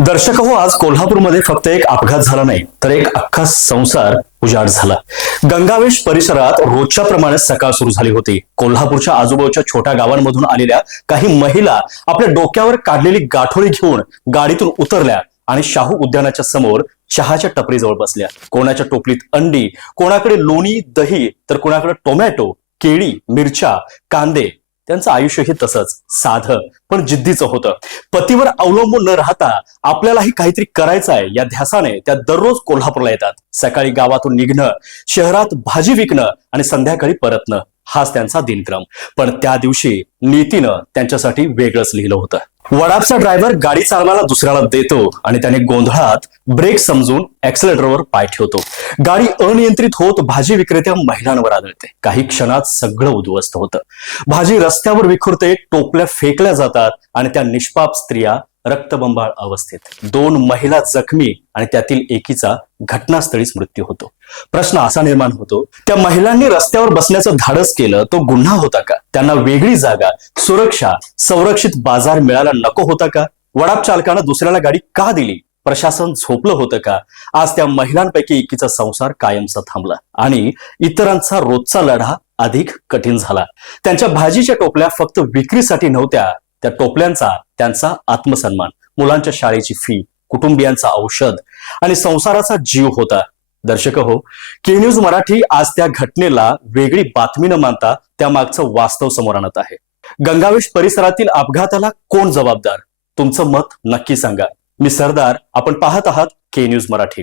दर्शक हो आज कोल्हापूरमध्ये फक्त एक अपघात झाला नाही तर एक अख्खा संसार उजाड झाला. गंगावेश परिसरात रोजच्या प्रमाणे सकाळ सुरू झाली होती. कोल्हापूरच्या आजूबाजूच्या छोट्या गावांमधून आलेल्या काही महिला आपल्या डोक्यावर काढलेली गाठोळी घेऊन गाडीतून उतरल्या आणि शाहू उद्यानाच्या समोर चहाच्या टपरीजवळ बसल्या. कोणाच्या टोपलीत अंडी कोणाकडे लोणी दही तर कोणाकडे टोमॅटो केळी मिरच्या कांदे त्यांचं आयुष्यही तसंच साधं पण जिद्दीचं होतं. पतीवर अवलंबून न राहता आपल्यालाही काहीतरी करायचं आहे या ध्यासाने त्या दररोज कोल्हापूरला येतात. सकाळी गावातून निघणं शहरात भाजी विकणं आणि संध्याकाळी परतणं हाच त्यांचा दिनक्रम. पण त्या दिवशी नीतीनं त्यांच्यासाठी वेगळंच लिहिलं होतं. वडापचा ड्रायव्हर गाडी चालवायला दुसऱ्याला देतो आणि त्याने गोंधळात ब्रेक समजून ऍक्सिलेटरवर पाय ठेवतो. गाडी अनियंत्रित होत भाजी विक्रेत्या महिलांवर आदळते. काही क्षणात सगळं उद्ध्वस्त होतं. भाजी रस्त्यावर विखुरते टोपल्या फेकल्या जातात आणि त्या निष्पाप स्त्रिया रक्तबंबाळ अवस्थेत. दोन महिला जखमी आणि त्यातील एकीचा घटनास्थळीच मृत्यू होतो. प्रश्न असा निर्माण होतो त्या महिलांनी रस्त्यावर बसण्याचं धाडस केलं तो गुन्हा होता का? त्यांना वेगळी जागा सुरक्षा संरक्षित बाजार मिळायला नको होता का? वडाप चालकानं दुसऱ्याला गाडी का दिली? प्रशासन झोपलं होतं का? आज त्या महिलांपैकी एकीचा संसार कायमचा थांबला आणि इतरांचा रोजचा लढा अधिक कठीण झाला. त्यांच्या भाजीच्या टोपल्या फक्त विक्रीसाठी नव्हत्या त्या टोपल्यांचा त्यांचा आत्मसन्मान मुलांच्या शाळेची फी कुटुंबियांचा औषध आणि संसाराचा जीव होता. दर्शक हो के न्यूज मराठी आज त्या घटनेला वेगळी बातमी न मानता त्या मागचं वास्तव समोर आणत आहे. गंगावेश परिसरातील अपघाताला कोण जबाबदार? तुमचं मत नक्की सांगा. मी सरदार आपण पाहत आहात के न्यूज मराठी.